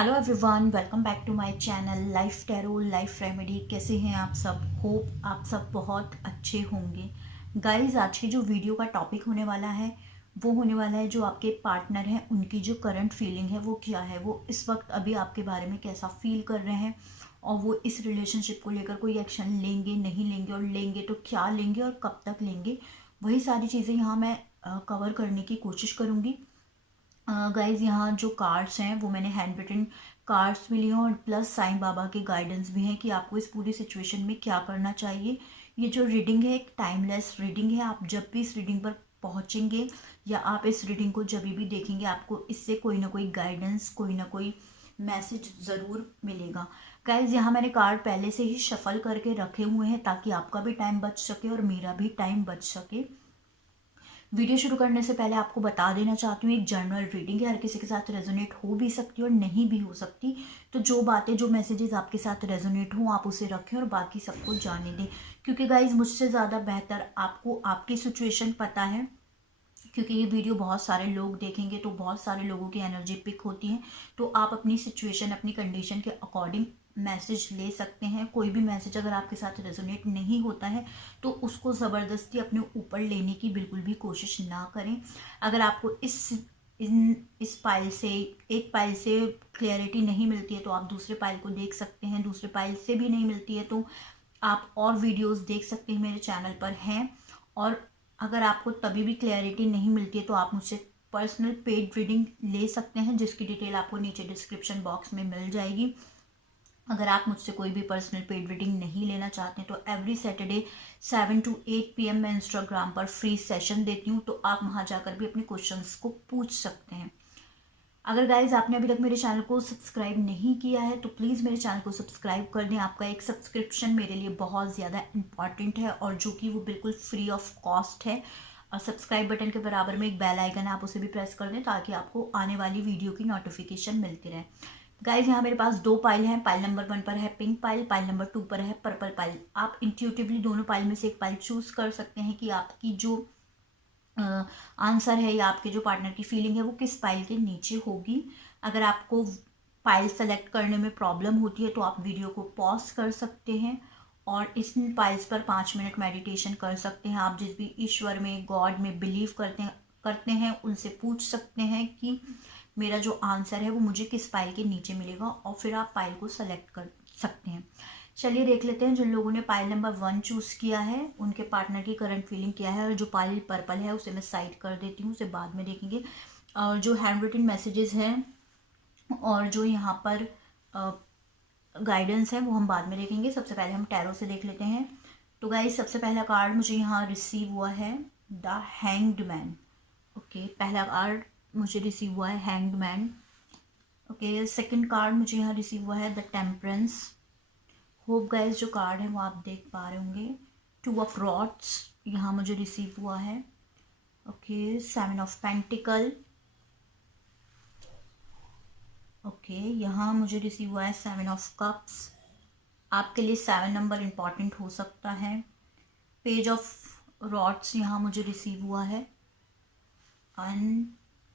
Hello everyone, welcome back to my channel life tarot life remedy. कैसे हैं आप सब? होप आप सब बहुत अच्छे होंगे। गाइस, आज की जो वीडियो का टॉपिक होने वाला है वो होने वाला है जो आपके पार्टनर हैं उनकी जो करंट फीलिंग है वो क्या है, वो इस वक्त अभी आपके बारे में कैसा फील कर रहे हैं और वो इस रिलेशनशिप को लेकर कोई एक्शन लेंगे नहीं लेंगे, और लेंगे तो क्या लेंगे और कब तक लेंगे। वही सारी चीज़ें यहाँ मैं कवर करने की कोशिश करूँगी। गाइज, यहाँ जो कार्ड्स हैं वो मैंने हैंड रिटन कार्ड्स भी लिए हैं और प्लस साईं बाबा के गाइडेंस भी हैं कि आपको इस पूरी सिचुएशन में क्या करना चाहिए। ये जो रीडिंग है एक टाइमलेस रीडिंग है। आप जब भी इस रीडिंग पर पहुँचेंगे या आप इस रीडिंग को जब भी देखेंगे आपको इससे कोई ना कोई गाइडेंस, कोई ना कोई मैसेज ज़रूर मिलेगा। गाइज, यहाँ मैंने कार्ड पहले से ही शफल करके रखे हुए हैं ताकि आपका भी टाइम बच सके और मेरा भी टाइम बच सके। वीडियो शुरू करने से पहले आपको बता देना चाहती हूँ, एक जनरल रीडिंग है, हर किसी के साथ रेजोनेट हो भी सकती है और नहीं भी हो सकती। तो जो बातें, जो मैसेजेस आपके साथ रेजोनेट हों आप उसे रखें और बाकी सबको जाने दें, क्योंकि गाइज मुझसे ज़्यादा बेहतर आपको आपकी सिचुएशन पता है। क्योंकि ये वीडियो बहुत सारे लोग देखेंगे तो बहुत सारे लोगों की एनर्जी पिक होती है। तो आप अपनी सिचुएशन, अपनी कंडीशन के अकॉर्डिंग मैसेज ले सकते हैं। कोई भी मैसेज अगर आपके साथ रेजोनेट नहीं होता है तो उसको ज़बरदस्ती अपने ऊपर लेने की बिल्कुल भी कोशिश ना करें। अगर आपको इस पाइल से, एक पाइल से क्लियरिटी नहीं मिलती है तो आप दूसरे पाइल को देख सकते हैं। दूसरे पाइल से भी नहीं मिलती है तो आप और वीडियोस देख सकते हैं, मेरे चैनल पर हैं। और अगर आपको तभी भी क्लैरिटी नहीं मिलती है तो आप मुझसे पर्सनल पेड रीडिंग ले सकते हैं, जिसकी डिटेल आपको नीचे डिस्क्रिप्शन बॉक्स में मिल जाएगी। अगर आप मुझसे कोई भी पर्सनल पेड रीडिंग नहीं लेना चाहते तो एवरी सैटरडे 7 to 8 PM मैं इंस्टाग्राम पर फ्री सेशन देती हूँ, तो आप वहाँ जाकर भी अपने क्वेश्चंस को पूछ सकते हैं। अगर गाइज आपने अभी तक मेरे चैनल को सब्सक्राइब नहीं किया है तो प्लीज़ मेरे चैनल को सब्सक्राइब कर दें। आपका एक सब्सक्रिप्शन मेरे लिए बहुत ज़्यादा इंपॉर्टेंट है और जो कि वो बिल्कुल फ्री ऑफ कॉस्ट है। और सब्सक्राइब बटन के बराबर में एक बेल आइकन है, आप उसे भी प्रेस कर दें ताकि आपको आने वाली वीडियो की नोटिफिकेशन मिलती रहे। गाइज, यहाँ मेरे पास दो पाइल हैं। पाइल नंबर 1 पर है पिंक पाइल, पाइल नंबर 2 पर है पर्पल पाइल। आप इंट्यूटिवली दोनों पाइल में से एक पाइल चूज कर सकते हैं कि आपकी जो आंसर है या आपके जो पार्टनर की फीलिंग है वो किस पाइल के नीचे होगी। अगर आपको पाइल सेलेक्ट करने में प्रॉब्लम होती है तो आप वीडियो को पॉज कर सकते हैं और इस पाइल्स पर 5 मिनट मेडिटेशन कर सकते हैं। आप जिस भी ईश्वर में, गॉड में बिलीव करते हैं उनसे पूछ सकते हैं कि मेरा जो आंसर है वो मुझे किस पाइल के नीचे मिलेगा, और फिर आप पाइल को सेलेक्ट कर सकते हैं। चलिए देख लेते हैं जिन लोगों ने पाइल नंबर 1 चूज़ किया है उनके पार्टनर की करंट फीलिंग क्या है। और जो पाइल पर्पल है उसे मैं साइड कर देती हूँ, उसे बाद में देखेंगे। और जो हैंड रिटन मैसेजेस हैं और जो यहाँ पर गाइडेंस है वो हम बाद में देखेंगे। सबसे पहले हम टैरो से देख लेते हैं। तो गाइस, सबसे पहला कार्ड मुझे यहाँ रिसीव हुआ है द हैंग्ड मैन। ओके, पहला कार्ड मुझे रिसीव हुआ है hanged man. Okay, second card मुझे यहाँ रिसीव हुआ है द टेम्परेंस। होप गाइस जो कार्ड है वो आप देख पा रहे होंगे। 2 ऑफ रॉड्स यहाँ मुझे रिसीव हुआ है। Okay, 7 of pentacle. ओके, यहाँ मुझे रिसीव हुआ है 7 ऑफ कप्स। आपके लिए 7 नंबर इम्पॉर्टेंट हो सकता है। पेज ऑफ रॉड्स यहाँ मुझे रिसीव हुआ है एंड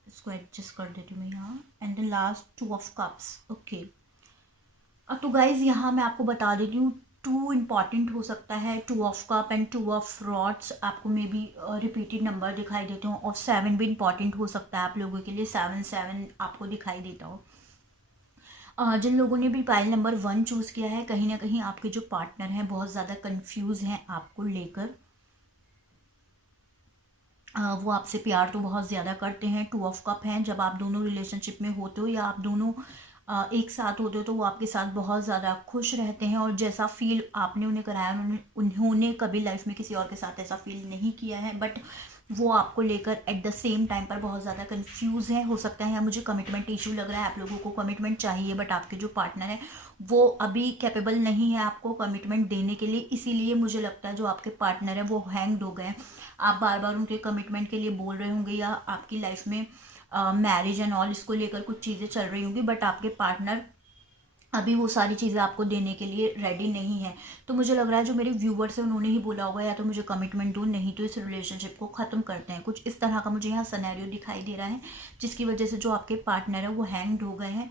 इसको एडजस्ट कर देती हूँ मैं यहाँ। And the last 2 of cups. Okay, अब तो गाइज यहाँ मैं आपको बता देती हूँ 2 इम्पॉर्टेंट हो सकता है। 2 of cup and 2 of rods आपको मे बी रिपीटेड नंबर दिखाई देते हो, और 7 भी इम्पॉर्टेंट हो सकता है आप लोगों के लिए। 7 आपको दिखाई देता हो। जिन लोगों ने भी पाइल नंबर 1 चूज़ किया है, कहीं ना कहीं आपके जो पार्टनर हैं बहुत ज़्यादा कंफ्यूज हैं आपको लेकर। वो आपसे प्यार तो बहुत ज़्यादा करते हैं। 2 ऑफ कप हैं, जब आप दोनों रिलेशनशिप में होते हो या आप दोनों एक साथ होते हो तो वो आपके साथ बहुत ज़्यादा खुश रहते हैं। और जैसा फील आपने उन्हें कराया उन्होंने कभी लाइफ में किसी और के साथ ऐसा फील नहीं किया है, बट वो आपको लेकर एट द सेम टाइम पर बहुत ज़्यादा कंफ्यूज है। हो सकता है या मुझे कमिटमेंट इशू लग रहा है, आप लोगों को कमिटमेंट चाहिए बट आपके जो पार्टनर है वो अभी कैपेबल नहीं है आपको कमिटमेंट देने के लिए। इसीलिए मुझे लगता है जो आपके पार्टनर है वो हैंग्ड हो गए हैं। आप बार बार उनके कमिटमेंट के लिए बोल रहे होंगे या आपकी लाइफ में मैरिज एंड ऑल इसको लेकर कुछ चीज़ें चल रही होंगी, बट आपके पार्टनर अभी वो सारी चीज़ें आपको देने के लिए रेडी नहीं है। तो मुझे लग रहा है जो मेरे व्यूवर्स हैं उन्होंने ही बोला होगा या तो मुझे कमिटमेंट दो, नहीं तो इस रिलेशनशिप को ख़त्म करते हैं। कुछ इस तरह का मुझे यहाँ सिनेरियो दिखाई दे रहा है जिसकी वजह से जो आपके पार्टनर है वो हैंग्ड हो गए हैं।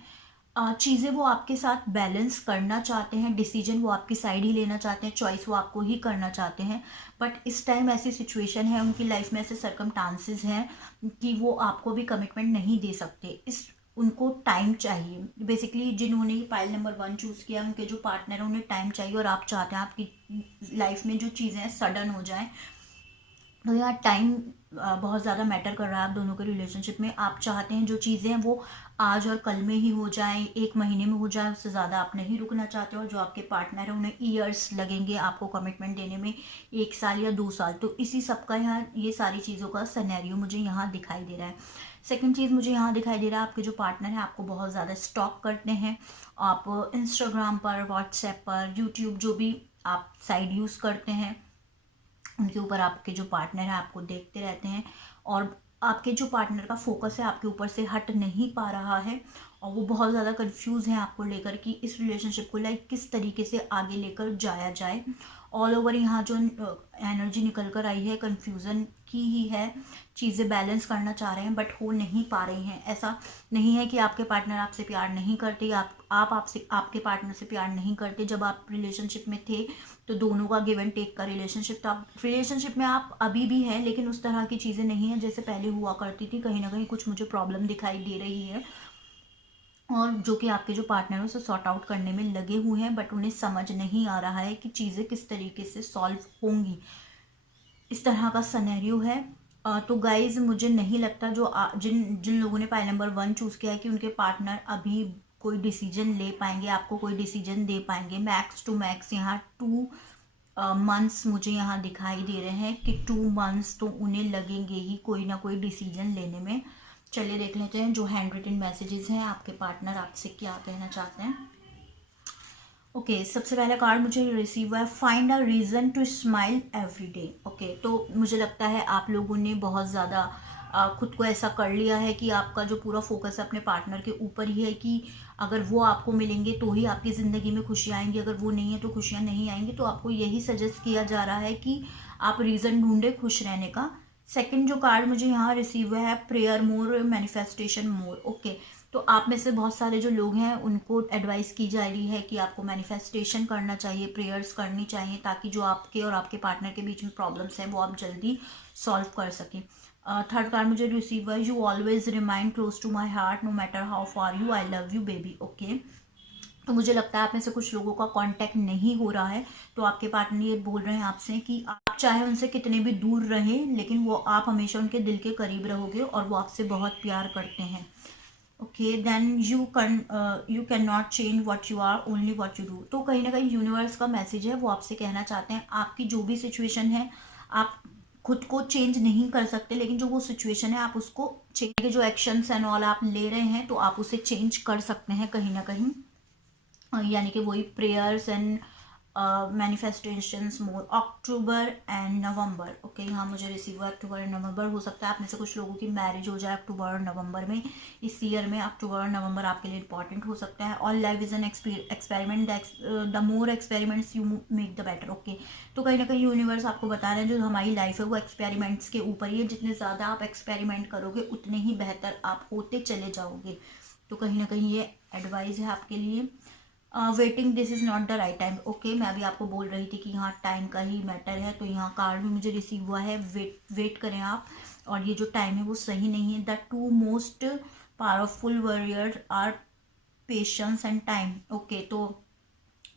चीज़ें वो आपके साथ बैलेंस करना चाहते हैं, डिसीजन वो आपकी साइड ही लेना चाहते हैं, चॉइस वो आपको ही करना चाहते हैं। बट इस टाइम ऐसी सिचुएशन है उनकी लाइफ में, ऐसे सर्कमस्टांसेस हैं कि वो आपको भी कमिटमेंट नहीं दे सकते। इस उनको टाइम चाहिए। बेसिकली जिन्होंने पाइल नंबर 1 चूज़ किया, उनके जो पार्टनर है उन्हें टाइम चाहिए, और आप चाहते हैं आपकी लाइफ में जो चीज़ें हैं सडन हो जाएं। तो यहाँ टाइम बहुत ज़्यादा मैटर कर रहा है आप दोनों के रिलेशनशिप में। आप चाहते हैं जो चीज़ें हैं वो आज और कल में ही हो जाएं, 1 महीने में हो जाए, उससे ज़्यादा आप नहीं रुकना चाहते हो। और जो आपके पार्टनर है उन्हें ईयर्स लगेंगे आपको कमिटमेंट देने में, 1 साल या 2 साल। तो इसी सब का यहाँ ये सारी चीज़ों का सिनेरियो मुझे यहाँ दिखाई दे रहा है। सेकेंड चीज़ मुझे यहाँ दिखाई दे रहा है, आपके जो पार्टनर है आपको बहुत ज़्यादा स्टॉक करते हैं। आप इंस्टाग्राम पर, व्हाट्सएप पर, यूट्यूब, जो भी आप साइट यूज़ करते हैं उनके ऊपर आपके जो पार्टनर है आपको देखते रहते हैं, और आपके जो पार्टनर का फोकस है आपके ऊपर से हट नहीं पा रहा है, और वो बहुत ज़्यादा कंफ्यूज हैं आपको लेकर कि इस रिलेशनशिप को लाइक किस तरीके से आगे लेकर जाया जाए। ऑल ओवर यहाँ जो एनर्जी निकल कर आई है कंफ्यूजन की ही है। चीज़ें बैलेंस करना चाह रहे हैं बट हो नहीं पा रही हैं। ऐसा नहीं है कि आपके पार्टनर आपसे प्यार नहीं करते, आप आपसे आपके पार्टनर से प्यार नहीं करते। जब आप रिलेशनशिप में थे तो दोनों का गिव एंड टेक का रिलेशनशिप था। रिलेशनशिप में आप अभी भी हैं, लेकिन उस तरह की चीज़ें नहीं है जैसे पहले हुआ करती थी। कहीं ना कहीं कुछ मुझे प्रॉब्लम दिखाई दे रही है, और जो कि आपके जो पार्टनर है उसे सॉर्ट आउट करने में लगे हुए हैं, बट उन्हें समझ नहीं आ रहा है कि चीज़ें किस तरीके से सॉल्व होंगी। इस तरह का सिनेरियो है। तो गाइज मुझे नहीं लगता जो जिन जिन लोगों ने पाइल नंबर 1 चूज़ किया है कि उनके पार्टनर अभी कोई डिसीजन ले पाएंगे, आपको कोई डिसीजन दे पाएंगे। मैक्स टू मैक्स यहाँ 2 मंथ्स मुझे यहाँ दिखाई दे रहे हैं कि 2 मंथ्स तो उन्हें लगेंगे ही कोई ना कोई डिसीजन लेने में। चलिए देख लेते हैं जो हैंड रिटन मैसेजेस हैं आपके पार्टनर आपसे क्या कहना चाहते हैं। ओके, सबसे पहला कार्ड मुझे रिसीव हुआ है, find a reason to smile every day. Okay, तो मुझे लगता है आप लोगों ने बहुत ज़्यादा खुद को ऐसा कर लिया है कि आपका जो पूरा फोकस है अपने पार्टनर के ऊपर ही है कि अगर वो आपको मिलेंगे तो ही आपकी ज़िंदगी में खुशियाँ आएंगी, अगर वो नहीं है तो खुशियाँ नहीं आएंगी। तो आपको यही सजेस्ट किया जा रहा है कि आप रीज़न ढूंढे खुश रहने का। सेकंड जो कार्ड मुझे यहाँ रिसीव हुआ है, प्रेयर मोर, मैनिफेस्टेशन मोर। ओके, तो आप में से बहुत सारे जो लोग हैं उनको एडवाइस की जा रही है कि आपको मैनिफेस्टेशन करना चाहिए, प्रेयर्स करनी चाहिए, ताकि जो आपके और आपके पार्टनर के बीच में प्रॉब्लम्स हैं वो आप जल्दी सॉल्व कर सकें। थर्ड कार्ड मुझे रिसीव हुआ, you always remind close to my heart no matter how far you, I love you baby. Okay, तो मुझे लगता है आप में से कुछ लोगों का कांटेक्ट नहीं हो रहा है, तो आपके पार्टनर ये बोल रहे हैं आपसे कि आप चाहे उनसे कितने भी दूर रहें, लेकिन वो आप हमेशा उनके दिल के करीब रहोगे और वो आपसे बहुत प्यार करते हैं। Okay, then you can not change what you are, only what you do. तो कहीं ना कहीं यूनिवर्स का मैसेज है, वो आपसे कहना चाहते हैं आपकी जो भी सिचुएशन है आप खुद को चेंज नहीं कर सकते, लेकिन जो वो सिचुएशन है आप उसको चेंज के जो एक्शंस एंड ऑल आप ले रहे हैं तो आप उसे चेंज कर सकते हैं कहीं ना कहीं। यानी कि वही prayers and manifestations more, October and November. Okay, यहाँ मुझे रिसीव हुआ अक्टूबर एंड नवंबर। हो सकता है आप में से कुछ लोगों की मैरिज हो जाए अक्टूबर और नवंबर में। इस ईयर में अक्टूबर और नवंबर आपके लिए इंपॉर्टेंट हो सकता है। All life is an experiment, the more experiments you make the better. Okay, तो कहीं ना कहीं यूनिवर्स आपको बता रहे हैं जो हमारी लाइफ है वो एक्सपेरिमेंट्स के ऊपर ही है, जितने ज़्यादा आप एक्सपेरिमेंट करोगे उतने ही बेहतर आप होते चले जाओगे। तो कहीं ना कहीं ये एडवाइस है आपके लिए। Waiting this is not the right time. Okay, मैं अभी आपको बोल रही थी कि यहाँ टाइम का ही मैटर है, तो यहाँ कार्ड भी मुझे रिसीव हुआ है, वेट करें आप, और ये जो टाइम है वो सही नहीं है। The 2 most powerful warrior are patience and time. Okay, तो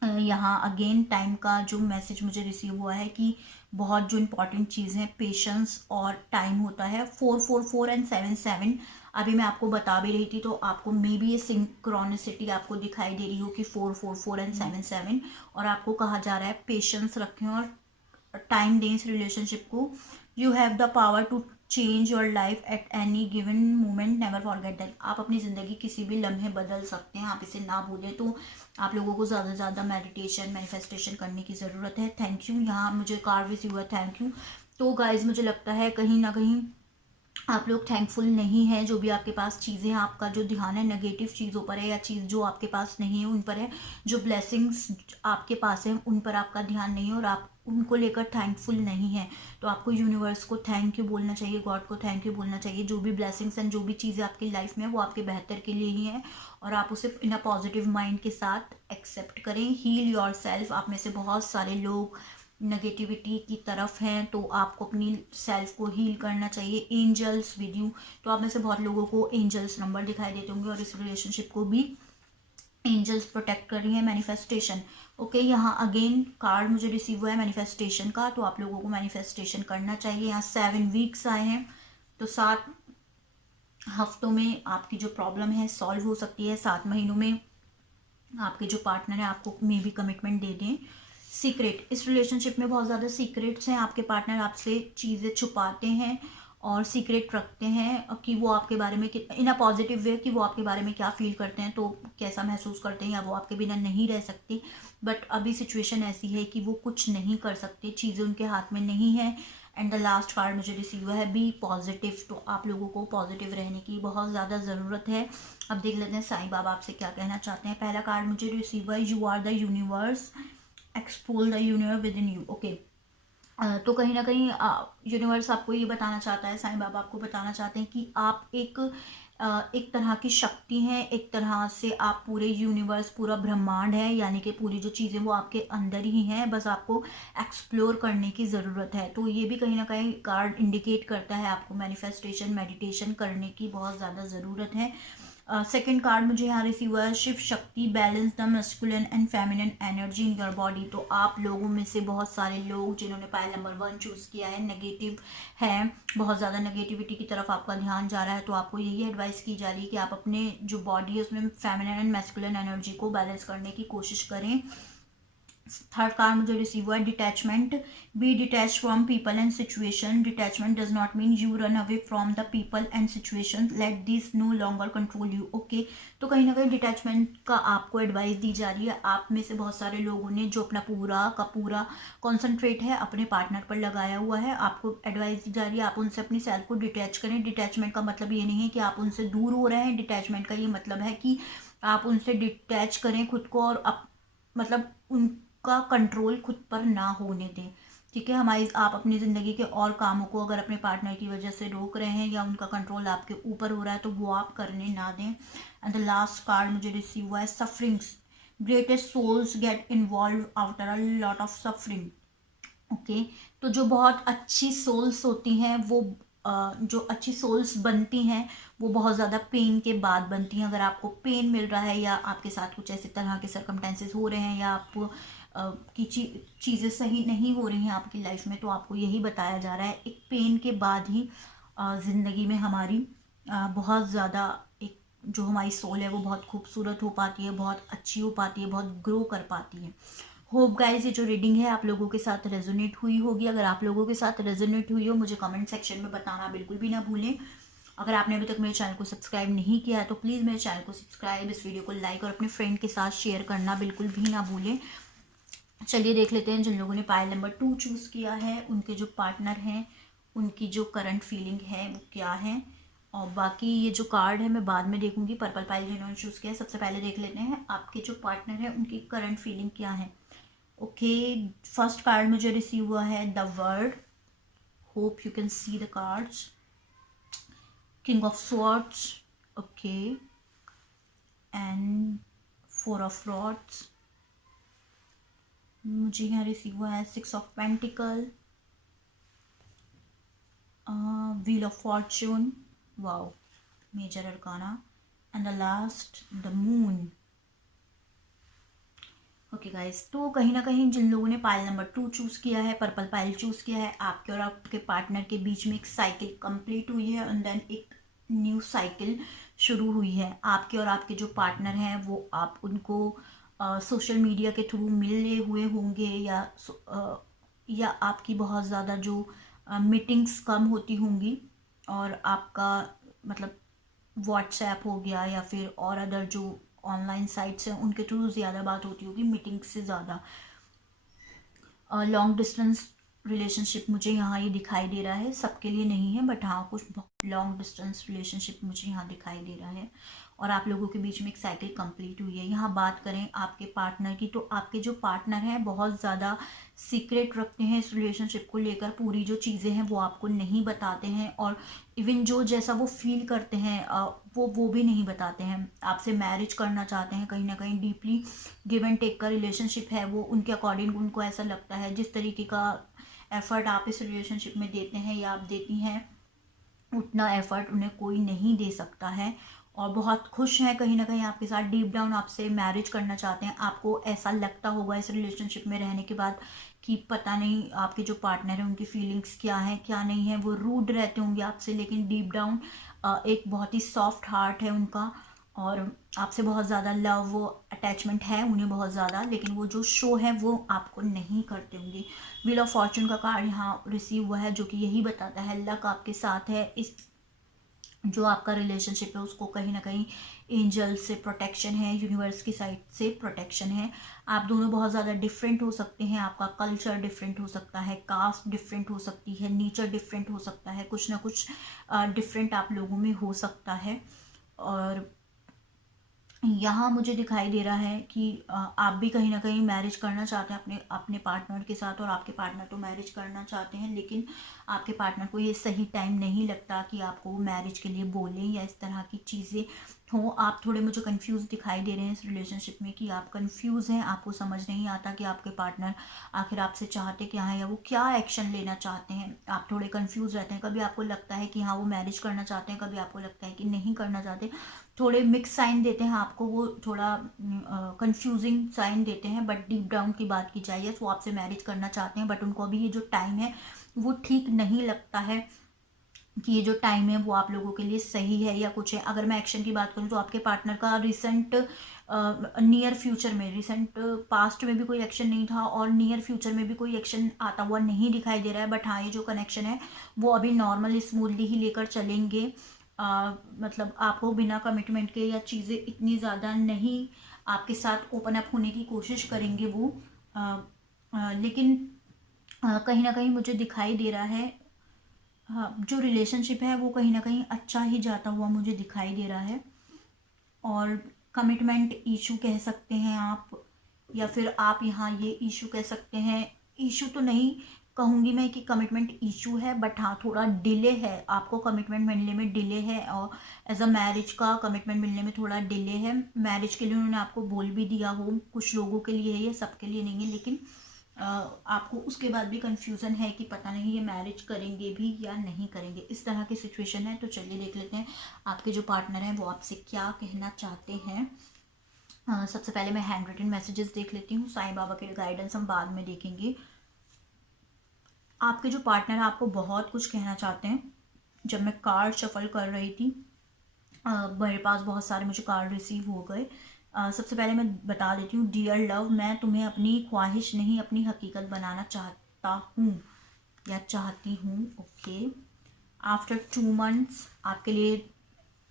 यहाँ अगेन टाइम का जो मैसेज मुझे रिसीव हुआ है कि बहुत जो इम्पॉर्टेंट चीज़ है पेशेंस और टाइम होता है। 444 एंड 77 अभी मैं आपको बता भी रही थी, तो आपको मे बी ये सिंक्रोनिसिटी आपको दिखाई दे रही हो कि 444 एंड 77, और आपको कहा जा रहा है पेशेंस रखें और टाइम दें इस रिलेशनशिप को। You have the power to change your life at any given moment, never forget that. आप अपनी ज़िंदगी किसी भी लम्हे बदल सकते हैं, आप इसे ना भूलें। तो आप लोगों को ज़्यादा से ज़्यादा मेडिटेशन मैनिफेस्टेशन करने की ज़रूरत है। थैंक यू, यहाँ मुझे कार्ड रिसीव हुआ, थैंक यू। तो गाइज मुझे लगता है कहीं ना कहीं आप लोग थैंकफुल नहीं है। जो भी आपके पास चीज़ें हैं, आपका जो ध्यान है नेगेटिव चीज़ों पर है, या चीज़ जो आपके पास नहीं है उन पर है। जो ब्लेसिंग्स आपके पास है उन पर आपका ध्यान नहीं है, और आप उनको लेकर थैंकफुल नहीं है। तो आपको यूनिवर्स को थैंक यू बोलना चाहिए, गॉड को थैंक यू बोलना चाहिए। जो भी ब्लेसिंग्स एंड जो भी चीज़ें आपकी लाइफ में है वो आपके बेहतर के लिए ही हैं, और आप उसे इन अ पॉजिटिव माइंड के साथ एक्सेप्ट करें। Heal yourself. आप में से बहुत सारे लोग नेगेटिविटी की तरफ हैं, तो आपको अपनी सेल्फ को हील करना चाहिए। Angels with you. तो आप में से बहुत लोगों को एंजल्स नंबर दिखाई देते होंगे, और इस रिलेशनशिप को भी एंजल्स प्रोटेक्ट कर रही है। मैनिफेस्टेशन। ओके, यहाँ अगेन कार्ड मुझे रिसीव हुआ है मैनिफेस्टेशन का, तो आप लोगों को मैनिफेस्टेशन करना चाहिए। यहाँ 7 वीक्स आए हैं, तो 7 हफ्तों में आपकी जो प्रॉब्लम है सॉल्व हो सकती है। 7 महीनों में आपके जो पार्टनर है आपको मे भी कमिटमेंट दे दें। सीक्रेट। इस रिलेशनशिप में बहुत ज़्यादा सीक्रेट्स हैं। आपके पार्टनर आपसे चीज़ें छुपाते हैं और सीक्रेट रखते हैं कि वो आपके बारे में इन अ पॉजिटिव वे, कि वो आपके बारे में क्या फील करते हैं, तो कैसा महसूस करते हैं, या वो आपके बिना नहीं रह सकते। बट अभी सिचुएशन ऐसी है कि वो कुछ नहीं कर सकते, चीज़ें उनके हाथ में नहीं है। एंड द लास्ट कार्ड मुझे रिसीव हुआ है बी पॉजिटिव। तो आप लोगों को पॉजिटिव रहने की बहुत ज़्यादा ज़रूरत है। अब देख लेते हैं साईं बाबा आपसे क्या कहना चाहते हैं। पहला कार्ड मुझे रिसीव हुआ है you are the universe, explore the universe within you. Okay, तो कहीं ना कहीं यूनिवर्स आपको ये बताना चाहता है, साईं बाबा आपको बताना चाहते हैं कि आप एक तरह की शक्ति हैं, एक तरह से आप पूरे यूनिवर्स, पूरा ब्रह्मांड है, यानी कि पूरी जो चीज़ें वो आपके अंदर ही हैं, बस आपको एक्सप्लोर करने की ज़रूरत है। तो ये भी कहीं ना कहीं कार्ड इंडिकेट करता है आपको मैनिफेस्टेशन, मेडिटेशन करने की बहुत ज़्यादा ज़रूरत है। सेकेंड कार्ड मुझे यहाँ रिसीव हुआ है Shiv Shakti, balance the masculine and feminine energy in your body. तो आप लोगों में से बहुत सारे लोग जिन्होंने पाइल नंबर 1 चूज़ किया है नेगेटिव है, बहुत ज़्यादा नेगेटिविटी की तरफ आपका ध्यान जा रहा है, तो आपको यही एडवाइस की जा रही है कि आप अपने जो बॉडी है उसमें फेमिनिन एंड मैस्कुलिन एनर्जी को बैलेंस करने की कोशिश करें। थर्ड कार्ड मुझे रिसीव हुआ है detachment. Be detach from people and situation. Detachment does not mean you run away from the people and situation, let this no longer control you. Okay, तो कहीं ना कहीं डिटैचमेंट का आपको एडवाइस दी जा रही है। आप में से बहुत सारे लोगों ने जो अपना पूरा का पूरा कॉन्सेंट्रेट है अपने पार्टनर पर लगाया हुआ है, आपको एडवाइस दी जा रही है आप उनसे अपनी सेल्फ को डिटैच करें। डिटैचमेंट का मतलब ये नहीं है कि आप उनसे दूर हो रहे हैं, डिटैचमेंट का ये मतलब है कि आप उनसे डिटैच करें खुद को, और मतलब का कंट्रोल खुद पर ना होने दें। ठीक है, हमारी आप अपनी ज़िंदगी के और कामों को अगर अपने पार्टनर की वजह से रोक रहे हैं या उनका कंट्रोल आपके ऊपर हो रहा है तो वो आप करने ना दें। एंड द लास्ट कार्ड मुझे रिसीव हुआ है sufferings. Greatest souls get involve after a lot of suffering. Okay, तो जो बहुत अच्छी सोल्स होती हैं वो जो अच्छी सोल्स बनती हैं वो बहुत ज़्यादा पेन के बाद बनती हैं। अगर आपको पेन मिल रहा है या आपके साथ कुछ ऐसे तरह के सर्कमटेंसेस हो रहे हैं या आप की चीज़ें सही नहीं हो रही हैं आपकी लाइफ में, तो आपको यही बताया जा रहा है एक पेन के बाद ही ज़िंदगी में हमारी बहुत ज़्यादा एक जो हमारी सोल है वो बहुत खूबसूरत हो पाती है, बहुत अच्छी हो पाती है, बहुत ग्रो कर पाती है। होप गाइज ये जो रीडिंग है आप लोगों के साथ रेजोनेट हुई होगी। अगर आप लोगों के साथ रेजोनेट हुई हो मुझे कमेंट सेक्शन में बताना बिल्कुल भी ना भूलें। अगर आपने अभी तक मेरे चैनल को सब्सक्राइब नहीं किया है तो प्लीज़ मेरे चैनल को सब्सक्राइब, इस वीडियो को लाइक और अपने फ्रेंड के साथ शेयर करना बिल्कुल भी ना भूलें। चलिए देख लेते हैं जिन लोगों ने पाइल नंबर 2 चूज़ किया है उनके जो पार्टनर हैं उनकी जो करंट फीलिंग है वो क्या है, और बाकी ये जो कार्ड है मैं बाद में देखूंगी। पर्पल पाइल जिन्होंने चूज़ किया है सबसे पहले देख लेते हैं आपके जो पार्टनर है उनकी करंट फीलिंग क्या है। ओके, फर्स्ट कार्ड मुझे रिसीव हुआ है the world. Hope you can see the cards. King of swords, okay, and 4 of rods. मुझे यहाँ रिसीव हुआ है 6 of pentacle, wheel of fortune, wow, major arcana, and the last the moon. Okay guys, तो कहीं ना कहीं जिन लोगों ने पाइल नंबर 2 चूज़ किया है, पर्पल पाइल चूज़ किया है, आपके और आपके पार्टनर के बीच में एक साइकिल कंप्लीट हुई है एंड देन एक न्यू साइकिल शुरू हुई है। आपके और आपके जो पार्टनर हैं वो आप उनको सोशल मीडिया के थ्रू मिले हुए होंगे या आपकी बहुत ज़्यादा जो मीटिंग्स कम होती होंगी और आपका मतलब व्हाट्सएप हो गया या फिर और अदर जो ऑनलाइन साइट्स हैं उनके थ्रू ज़्यादा बात होती होगी मीटिंग से ज़्यादा। लॉन्ग डिस्टेंस रिलेशनशिप मुझे यहाँ ये दिखाई दे रहा है, सबके लिए नहीं है बट हाँ कुछ लॉन्ग डिस्टेंस रिलेशनशिप मुझे यहाँ दिखाई दे रहा है। और आप लोगों के बीच में एक साइकिल कंप्लीट हुई है। यहाँ बात करें आपके पार्टनर की, तो आपके जो पार्टनर हैं बहुत ज़्यादा सीक्रेट रखते हैं इस रिलेशनशिप को लेकर। पूरी जो चीज़ें हैं वो आपको नहीं बताते हैं, और इवन जो जैसा वो फील करते हैं वो भी नहीं बताते हैं। आपसे मैरिज करना चाहते हैं, कहीं ना कहीं डीपली गिव एंड टेक का रिलेशनशिप है वो। उनके अकॉर्डिंग उनको ऐसा लगता है जिस तरीके का एफर्ट आप इस रिलेशनशिप में देते हैं या आप देती हैं, उतना एफर्ट उन्हें कोई नहीं दे सकता है। और बहुत खुश हैं कहीं ना कहीं आपके साथ, डीप डाउन आपसे मैरिज करना चाहते हैं। आपको ऐसा लगता होगा इस रिलेशनशिप में रहने के बाद कि पता नहीं आपके जो पार्टनर है उनकी फीलिंग्स क्या है क्या नहीं है। वो रूड रहते होंगे आपसे, लेकिन डीप डाउन एक बहुत ही सॉफ्ट हार्ट है उनका, और आपसे बहुत ज़्यादा लव वो अटैचमेंट है उन्हें बहुत ज़्यादा, लेकिन वो जो शो है वो आपको नहीं करते होंगे। व्हील ऑफ फॉर्चून का कार्ड यहाँ रिसीव हुआ है, जो कि यही बताता है लक आपके साथ है। इस जो आपका रिलेशनशिप है उसको कहीं ना कहीं एंजल से प्रोटेक्शन है, यूनिवर्स की साइड से प्रोटेक्शन है। आप दोनों बहुत ज़्यादा डिफरेंट हो सकते हैं, आपका कल्चर डिफरेंट हो सकता है, कास्ट डिफरेंट हो सकती है, नेचर डिफरेंट हो सकता है, कुछ ना कुछ डिफरेंट आप लोगों में हो सकता है। और यहाँ मुझे दिखाई दे रहा है कि आप भी कहीं ना कहीं मैरिज करना चाहते हैं अपने अपने पार्टनर के साथ, और आपके पार्टनर तो मैरिज करना चाहते हैं, लेकिन आपके पार्टनर को ये सही टाइम नहीं लगता कि आपको वो मैरिज के लिए बोलें या इस तरह की चीज़ें हो। आप थोड़े मुझे कंफ्यूज दिखाई दे रहे हैं इस रिलेशनशिप में, कि आप कंफ्यूज हैं, आपको समझ नहीं आता कि आपके पार्टनर आखिर आपसे चाहते क्या है या वो क्या एक्शन लेना चाहते हैं। आप थोड़े कंफ्यूज रहते हैं, कभी आपको लगता है कि हाँ वो मैरिज करना चाहते हैं, कभी आपको लगता है कि नहीं करना चाहते। थोड़े मिक्स साइन देते हैं आपको, वो थोड़ा कंफ्यूजिंग साइन देते हैं। बट डीप डाउन की बात की जाए वो आपसे मैरिज करना चाहते हैं, बट उनको अभी ये जो टाइम है वो ठीक नहीं लगता है कि ये जो टाइम है वो आप लोगों के लिए सही है या कुछ है। अगर मैं एक्शन की बात करूँ तो आपके पार्टनर का रिसेंट नियर फ्यूचर में, रिसेंट पास्ट में भी कोई एक्शन नहीं था, और नियर फ्यूचर में भी कोई एक्शन आता हुआ नहीं दिखाई दे रहा है। बट हाँ, ये जो कनेक्शन है वो अभी नॉर्मल स्मूथली ही लेकर चलेंगे। मतलब आपको बिना कमिटमेंट के या चीज़ें इतनी ज़्यादा नहीं आपके साथ ओपन अप होने की कोशिश करेंगे वो, लेकिन कहीं ना कहीं मुझे दिखाई दे रहा है हाँ, जो रिलेशनशिप है वो कहीं ना कहीं अच्छा ही जाता हुआ मुझे दिखाई दे रहा है। और कमिटमेंट इशू कह सकते हैं आप, या फिर आप यहाँ ये इशू कह सकते हैं। इशू तो नहीं कहूँगी मैं कि कमिटमेंट इशू है, बट हाँ थोड़ा डिले है, आपको कमिटमेंट मिलने में डिले है, और एज अ मैरिज का कमिटमेंट मिलने में थोड़ा डिले है। मैरिज के लिए उन्होंने आपको बोल भी दिया हो, कुछ लोगों के लिए है, ये सबके लिए नहीं है, लेकिन आपको उसके बाद भी कंफ्यूजन है कि पता नहीं ये मैरिज करेंगे भी या नहीं करेंगे, इस तरह की सिचुएशन है। तो चलिए देख लेते हैं आपके जो पार्टनर हैं वो आपसे क्या कहना चाहते हैं। सबसे पहले मैं हैंड रिटन मैसेजेस देख लेती हूँ, साईं बाबा के गाइडेंस हम बाद में देखेंगे। आपके जो पार्टनर है आपको बहुत कुछ कहना चाहते हैं। जब मैं कार्ड शफल कर रही थी मेरे पास बहुत सारे मुझे कार्ड रिसीव हो गए। सबसे पहले मैं बता देती हूँ, डियर लव, मैं तुम्हें अपनी ख्वाहिश नहीं अपनी हकीकत बनाना चाहता हूँ या चाहती हूँ। ओके, आफ्टर 2 months आपके लिए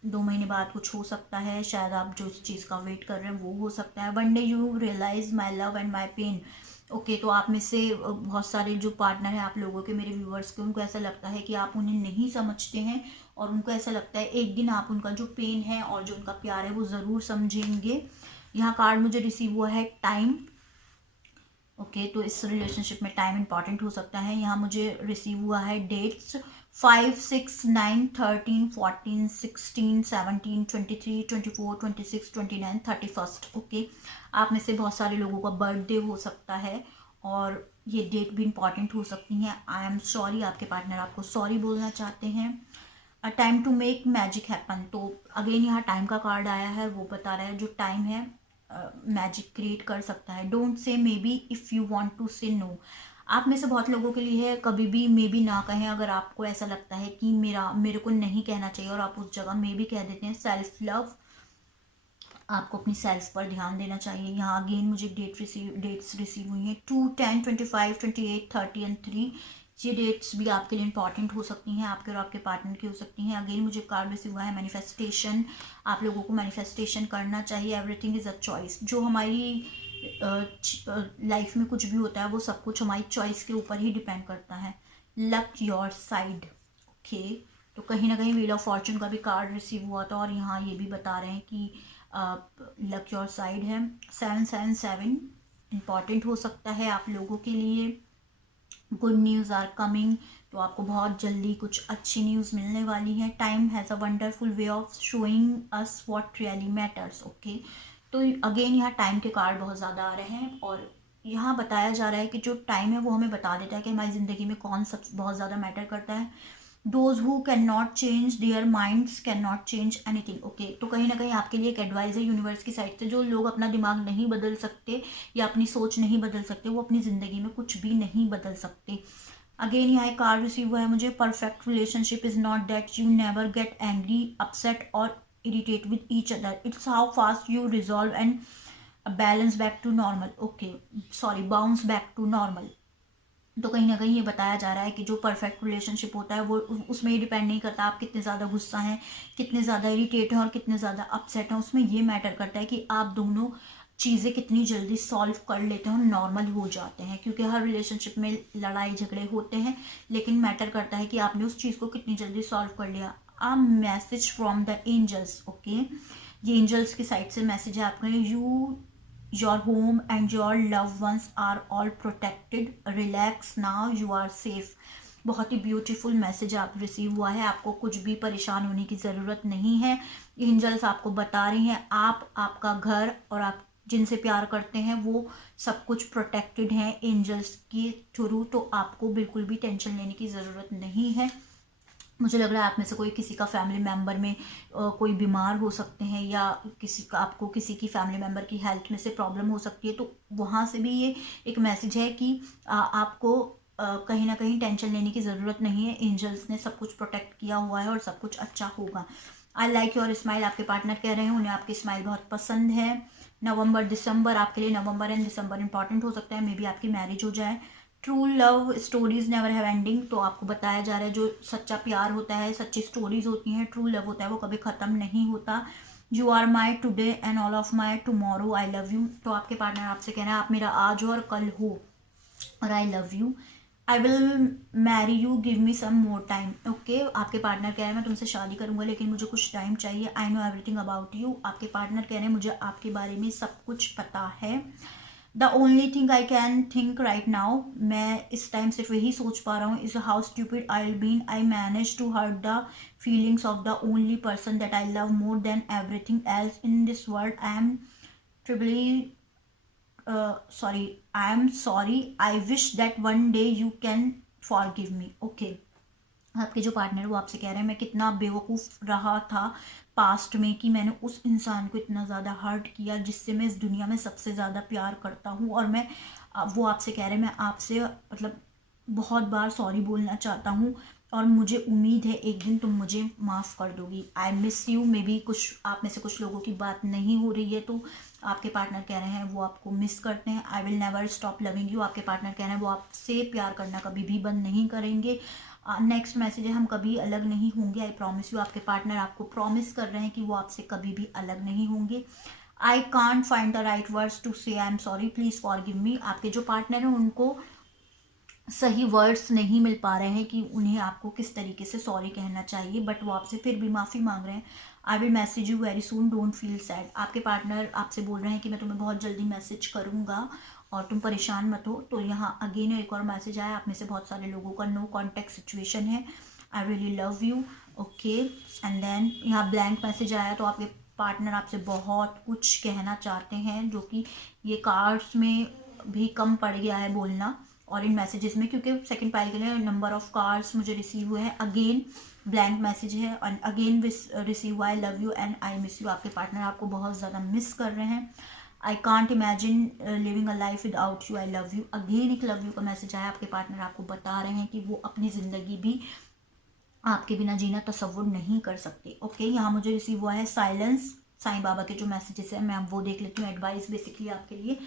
2 महीने बाद कुछ हो सकता है, शायद आप जो इस चीज़ का वेट कर रहे हैं वो हो सकता है। One day you realise my love and my pain. Okay, तो आप में से बहुत सारे जो पार्टनर हैं आप लोगों के, मेरे व्यूवर्स के, उनको ऐसा लगता है कि आप उन्हें नहीं समझते हैं, और उनको ऐसा लगता है एक दिन आप उनका जो पेन है और जो उनका प्यार है वो ज़रूर समझेंगे। यहाँ कार्ड मुझे रिसीव हुआ है टाइम। ओके, तो इस रिलेशनशिप में टाइम इंपॉर्टेंट हो सकता है। यहाँ मुझे रिसीव हुआ है डेट्स 5, 6, 9, 13, 14, 16, 17, 23, 24, 26, 29, 31। ओके, आप में से बहुत सारे लोगों का बर्थडे हो सकता है, और ये डेट भी इंपॉर्टेंट हो सकती हैं। आई एम सॉरी, आपके पार्टनर आपको सॉरी बोलना चाहते हैं। Time to make magic happen. तो अगेन यहाँ टाइम का कार्ड आया है, वो बता रहा है जो टाइम है मैजिक क्रिएट कर सकता है। Don't say maybe if you want to say no. आप में से बहुत लोगों के लिए है, कभी भी मे बी ना कहें। अगर आपको ऐसा लगता है कि मेरे को नहीं कहना चाहिए और आप उस जगह मे बी कह देते हैं। सेल्फ लव, आपको अपनी सेल्फ पर ध्यान देना चाहिए। यहाँ अगेन मुझे डेट्स रिसीव हुई हैं 2, 10, 25, 28, 30 एंड 3। ये डेट्स भी आपके लिए इंपॉर्टेंट हो सकती हैं, आपके और आपके पार्टनर की हो सकती हैं। अगेन मुझे कार्ड रिसीव हुआ है मैनिफेस्टेशन। आप लोगों को मैनिफेस्टेशन करना चाहिए। Everything is a choice. जो हमारी लाइफ में कुछ भी होता है वो सब कुछ हमारी चॉइस के ऊपर ही डिपेंड करता है। Luck your side. ओके, तो कहीं ना कहीं व्हील ऑफ फॉर्चून का भी कार्ड रिसीव हुआ था और यहाँ ये भी बता रहे हैं कि लक योर साइड है। 777 इम्पॉर्टेंट हो सकता है आप लोगों के लिए। गुड न्यूज़ आर कमिंग, तो आपको बहुत जल्दी कुछ अच्छी न्यूज़ मिलने वाली है। Time has a wonderful way of showing us what really matters. Okay, तो अगेन यहाँ टाइम के कार्ड बहुत ज़्यादा आ रहे हैं और यहाँ बताया जा रहा है कि जो टाइम है वो हमें बता देता है कि हमारी ज़िंदगी में कौन सब बहुत ज़्यादा मैटर करता है। Those who can not change their minds can not change anything. Okay, तो कहीं ना कहीं आपके लिए एक एडवाइस है यूनिवर्स की साइड से। जो लोग अपना दिमाग नहीं बदल सकते या अपनी सोच नहीं बदल सकते, वो अपनी ज़िंदगी में कुछ भी नहीं बदल सकते। अगेन यहाँ एक कार्ड रिसीव हुआ है मुझे, perfect relationship is not that you never get angry, upset और irritate with each other, it's how fast you resolve and balance back to normal. Okay, sorry, bounce back to normal. तो कहीं ना कहीं ये बताया जा रहा है कि जो परफेक्ट रिलेशनशिप होता है वो उसमें ये डिपेंड नहीं करता आप कितने ज़्यादा गुस्सा हैं, कितने ज़्यादा इरिटेट हैं और कितने ज़्यादा अपसेट हैं। उसमें ये मैटर करता है कि आप दोनों चीज़ें कितनी जल्दी सॉल्व कर लेते हैं और नॉर्मल हो जाते हैं। क्योंकि हर रिलेशनशिप में लड़ाई झगड़े होते हैं, लेकिन मैटर करता है कि आपने उस चीज़ को कितनी जल्दी सॉल्व कर लिया। A message from the angels. Okay, ये एंजल्स की साइड से मैसेज है आपका। Your home and your loved ones are all protected. Relax now, you are safe. बहुत ही ब्यूटीफुल मैसेज आप रिसीव हुआ है। आपको कुछ भी परेशान होने की ज़रूरत नहीं है। एंजल्स आपको बता रही हैं आप, आपका घर और आप जिनसे प्यार करते हैं वो सब कुछ प्रोटेक्टेड हैं एंजल्स के थ्रू। तो आपको बिल्कुल भी टेंशन लेने की ज़रूरत नहीं है। मुझे लग रहा है आप में से कोई किसी का फैमिली मेम्बर में कोई बीमार हो सकते हैं या किसी का आपको किसी की फैमिली मेम्बर की हेल्थ में से प्रॉब्लम हो सकती है। तो वहाँ से भी ये एक मैसेज है कि आपको कहीं ना कहीं टेंशन लेने की ज़रूरत नहीं है। एंजल्स ने सब कुछ प्रोटेक्ट किया हुआ है और सब कुछ अच्छा होगा। आई लाइक योर स्माइल, आपके पार्टनर कह रहे हैं उन्हें आपकी स्माइल बहुत पसंद है। नवंबर दिसंबर आपके लिए, नवंबर एंड दिसंबर इंपॉर्टेंट हो सकता है। मे बी आपकी मैरिज हो जाए। True love stories never have ending, तो आपको बताया जा रहा है जो सच्चा प्यार होता है, सच्ची स्टोरीज होती हैं, ट्रू लव होता है, वो कभी ख़त्म नहीं होता। You are my today and all of my tomorrow, I love you. तो आपके पार्टनर आपसे कहना है आप मेरा आज हो और कल हो और I love you. I will marry you, give me some more time. Okay, आपके पार्टनर कह रहे हैं मैं तुमसे शादी करूंगा लेकिन मुझे कुछ टाइम चाहिए। I know everything about you, आपके पार्टनर कह रहे हैं मुझे आपके बारे में सब कुछ पता है। The only thing I can think right now, मैं इस टाइम सिर्फ यही सोच पा रहा हूँ, is how stupid I will been I manage to hurt the feelings of the only person that I love more than everything else in this world. I am triply I am sorry, I wish that one day you can forgive me. Okay, आपके जो partner है वो आपसे कह रहे हैं मैं कितना बेवकूफ़ रहा था पास्ट में कि मैंने उस इंसान को इतना ज़्यादा हर्ट किया जिससे मैं इस दुनिया में सबसे ज़्यादा प्यार करता हूँ। और मैं वो आपसे कह रहे हैं मैं आपसे मतलब बहुत बार सॉरी बोलना चाहता हूँ और मुझे उम्मीद है एक दिन तुम मुझे माफ़ कर दोगी। I miss you, may be कुछ आप में से कुछ लोगों की बात नहीं हो रही है तो आपके पार्टनर कह रहे हैं वो आपको मिस करते हैं। I will never stop loving you, आपके पार्टनर कह रहे हैं वो आपसे प्यार करना कभी भी बंद नहीं करेंगे। नेक्स्ट मैसेज है हम कभी अलग नहीं होंगे, आई प्रॉमिस यू, आपके पार्टनर आपको प्रॉमिस कर रहे हैं कि वो आपसे कभी भी अलग नहीं होंगे। I can't find the right words to say I am sorry, please forgive me, आपके जो पार्टनर हैं उनको सही वर्ड्स नहीं मिल पा रहे हैं कि उन्हें आपको किस तरीके से सॉरी कहना चाहिए, बट वो आपसे फिर भी माफ़ी मांग रहे हैं। I will message you very soon, don't feel sad, आपके पार्टनर आपसे बोल रहे हैं कि मैं तुम्हें बहुत जल्दी मैसेज करूँगा और तुम परेशान मत हो। तो यहाँ अगेन एक और मैसेज आया, आप में से बहुत सारे लोगों का नो कॉन्टैक्ट सिचुएशन है। I really love you. Okay, and then यहाँ ब्लैंक मैसेज आया, तो आपके पार्टनर आपसे बहुत कुछ कहना चाहते हैं जो कि ये कार्ड्स में भी कम पड़ गया है बोलना और इन मैसेजेस में, क्योंकि सेकंड पाइल के लिए नंबर ऑफ कार्ड्स मुझे रिसीव हुए हैं। अगेन ब्लैंक मैसेज है और again receive I love you and I miss you, आपके पार्टनर आपको बहुत ज़्यादा मिस कर रहे हैं। I can't imagine living a life without you, I love you. Again एक लव यू का मैसेज आया, आपके पार्टनर आपको बता रहे हैं कि वो अपनी ज़िंदगी भी आपके बिना जीना तसव्वुर नहीं कर सकते। ओके, यहाँ मुझे रिसीव हुआ है साइलेंस, साईं बाबा के जो मैसेजेस हैं मैं अब वो देख लेती हूँ, एडवाइस बेसिकली आपके लिए।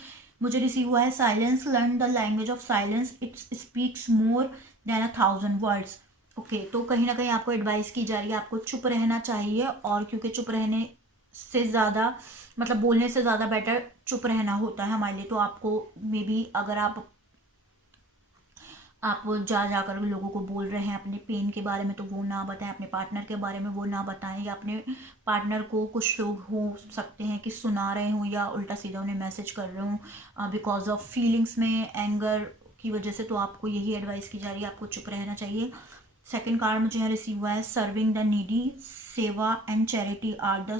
मुझे रिसीव हुआ है silence, learn the language of silence, it speaks more than 1000 words. Okay, तो कहीं ना कहीं आपको एडवाइस की जा रही है आपको चुप रहना चाहिए, और क्योंकि चुप रहने से ज़्यादा मतलब बोलने से ज़्यादा बेटर चुप रहना होता है हमारे लिए। तो आपको मे बी अगर आप आप जा जाकर लोगों को बोल रहे हैं अपने पेन के बारे में, तो वो ना बताएं, अपने पार्टनर के बारे में वो ना बताएं, या अपने पार्टनर को कुछ लोग हो सकते हैं कि सुना रहे हों या उल्टा सीधा उन्हें मैसेज कर रहे हों बिकॉज ऑफ फीलिंग्स में एंगर की वजह से। तो आपको यही एडवाइस की जा रही है, आपको चुप रहना चाहिए। सेकंड कार्ड मुझे यहाँ रिसीव हुआ है, serving the needy, seva and charity are the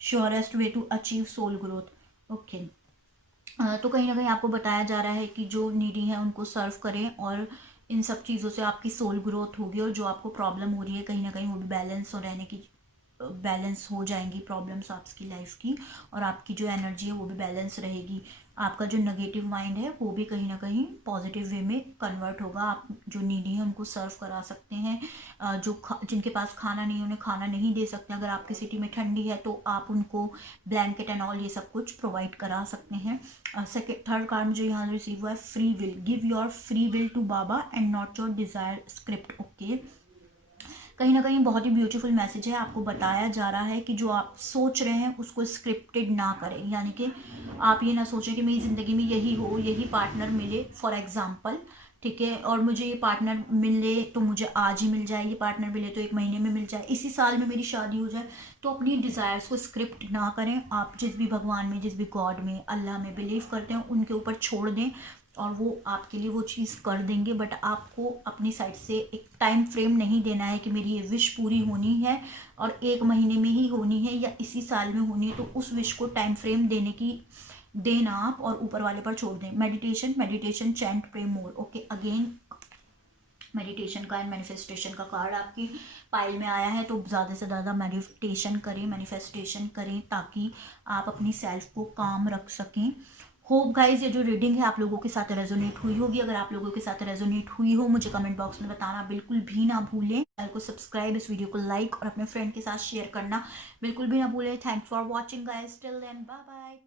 surest way to achieve soul growth. Okay, तो कहीं ना कहीं आपको बताया जा रहा है कि जो नीडी है उनको सर्व करें, और इन सब चीज़ों से आपकी सोल ग्रोथ होगी, और जो आपको प्रॉब्लम हो रही है कहीं ना कहीं वो भी बैलेंस हो रहने की बैलेंस हो जाएंगी प्रॉब्लम्स आपकी लाइफ की, और आपकी जो एनर्जी है वो भी बैलेंस रहेगी। आपका जो नेगेटिव माइंड है वो भी कहीं ना कहीं पॉजिटिव वे में कन्वर्ट होगा। आप जो नीडी है उनको सर्व करा सकते हैं, जिनके पास खाना नहीं है उन्हें खाना नहीं दे सकते। अगर आपकी सिटी में ठंडी है तो आप उनको ब्लैंकेट एंड ऑल ये सब कुछ प्रोवाइड करा सकते हैं। थर्ड कार्ड मुझे यहाँ रिसीव हुआ है, free will, give your free will to Baba and not your desire script. Okay, कहीं ना कहीं बहुत ही ब्यूटीफुल मैसेज है। आपको बताया जा रहा है कि जो आप सोच रहे हैं उसको स्क्रिप्टेड ना करें, यानी कि आप ये ना सोचें कि मेरी ज़िंदगी में यही हो, यही पार्टनर मिले फॉर एग्जाम्पल, ठीक है, और मुझे ये पार्टनर मिले तो मुझे आज ही मिल जाए, ये पार्टनर मिले तो 1 महीने में मिल जाए, इसी साल में मेरी शादी हो जाए। तो अपनी डिज़ायर्स को स्क्रिप्ट ना करें। आप जिस भी भगवान में, जिस भी गॉड में, अल्लाह में बिलीव करते हैं उनके ऊपर छोड़ दें, और वो आपके लिए वो चीज़ कर देंगे। बट आपको अपनी साइड से एक टाइम फ्रेम नहीं देना है कि मेरी ये विश पूरी होनी है और 1 महीने में ही होनी है या इसी साल में होनी है। तो उस विश को टाइम फ्रेम देना आप, और ऊपर वाले पर छोड़ दें। मेडिटेशन चैंट प्रे मोर। ओके, अगेन मेडिटेशन का एंड मैनिफेस्टेशन का कार्ड आपकी पाइल में आया है, तो ज़्यादा से ज़्यादा मेडिटेशन करें, मैनिफेस्टेशन करें, ताकि आप अपनी सेल्फ को काम रख सकें। होप गाइज ये जो रीडिंग है आप लोगों के साथ रेजोनेट हुई होगी। अगर आप लोगों के साथ रेजोनेट हुई हो मुझे कमेंट बॉक्स में बताना बिल्कुल भी ना भूलें। चैनल को सब्सक्राइब, इस वीडियो को लाइक और अपने फ्रेंड के साथ शेयर करना बिल्कुल भी ना भूलें। Thanks for watching guys, till then bye bye.